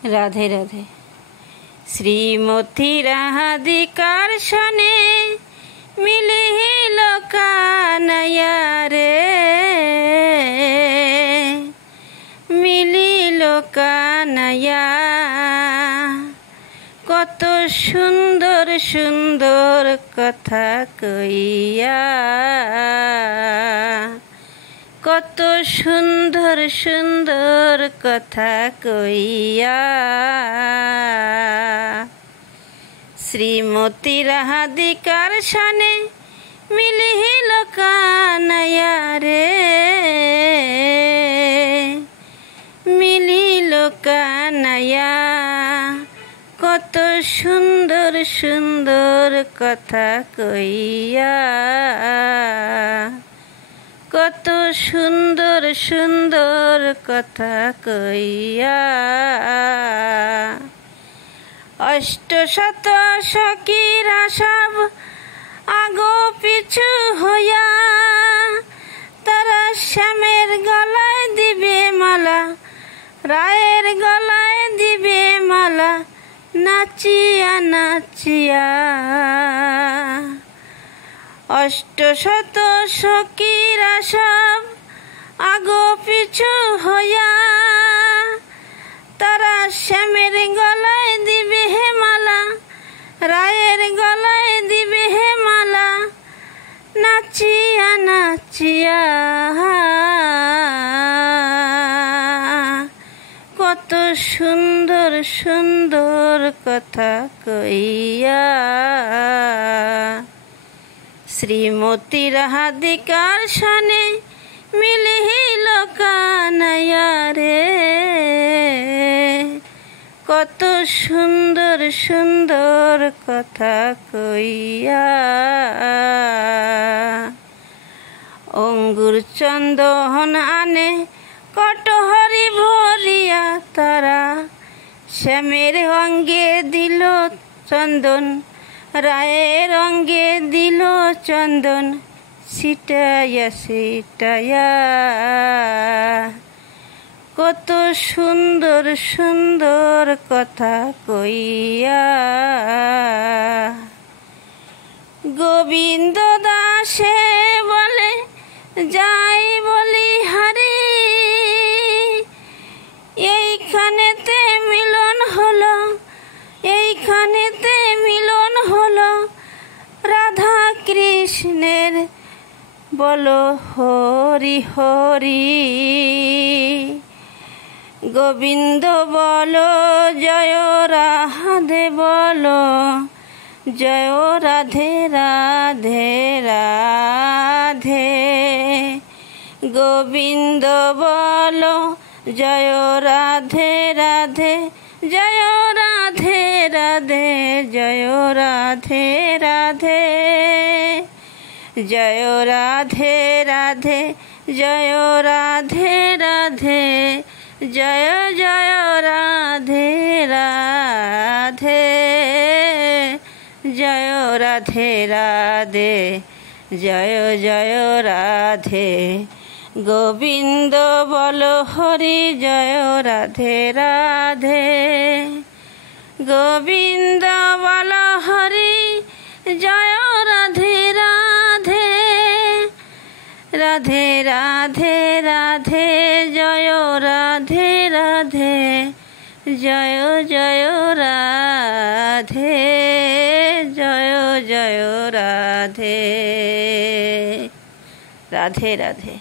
রাধে রাধে। শ্রীমতী রাধিকার সনে মিলিল কানাইয়া রে, মিলিল কানাইয়া। কত সুন্দর সুন্দর কথা কইয়া, কত সুন্দর সুন্দর কথা কইয়া। শ্রীমতী রাধিকার সনে মিলিল কানাইয়া রে, মিলিল কানাইয়া। কত সুন্দর সুন্দর কথা কইয়া, কত সুন্দর সুন্দর কথা কইয়া। অষ্টশত সখীরা সব আগো পিছু হইয়া, তারা শ্যামের গলায় দিবে মালা, রায়ের গলায় দিবে মালা, নাচিয়া নাচিয়া। অষ্টশত সখীরা সব আগো পিছু হইয়া, তারা শ্যামের গলায় দিবে হে মালা, রায়ের গলায় দিবে হে মালা, নাচিয়া নাচিয়া। কত সুন্দর সুন্দর কথা কইয়া। শ্রীমতী রাধিকার সনে মিলিল কানাইয়া রে, কত সুন্দর সুন্দর কথা কইয়া। অঙ্গুর চন্দন আনে কটহরি ভরিয়া, তারা শ্যামের অঙ্গে দিল চন্দন, রায়ের অঙ্গে দিল চন্দন, ছিটাইয়া ছিটাইয়া। কত সুন্দর সুন্দর কথা কইয়া। গোবিন্দ দাসে বলে যাই বলি হারি, এইখানেতে মিলন হলো, এইখানেতে মিলন হলো রাধা কৃষ্ণের, বলো হরি হরি। গোবিন্দ বলো জয় রাধে, বলো জয় রাধে রাধে রাধে। গোবিন্দ বলো জয় রাধে রাধে, জয় রাধে রাধে, জয় রাধে রাধে, জয় রাধে রাধে, জয় রাধে রাধে, জয় জয় রাধে রাধে, জয় রাধে রাধে, জয় জয় রাধে। গোবিন্দ বলো হরি জয় রাধে রাধে, গোবিন্দ বলো হরি জয় রাধে রাধে, রাধে রাধে রাধে, জয় রাধে রাধে, জয় জয় রাধে, জয় জয় রাধে, রাধে রাধে।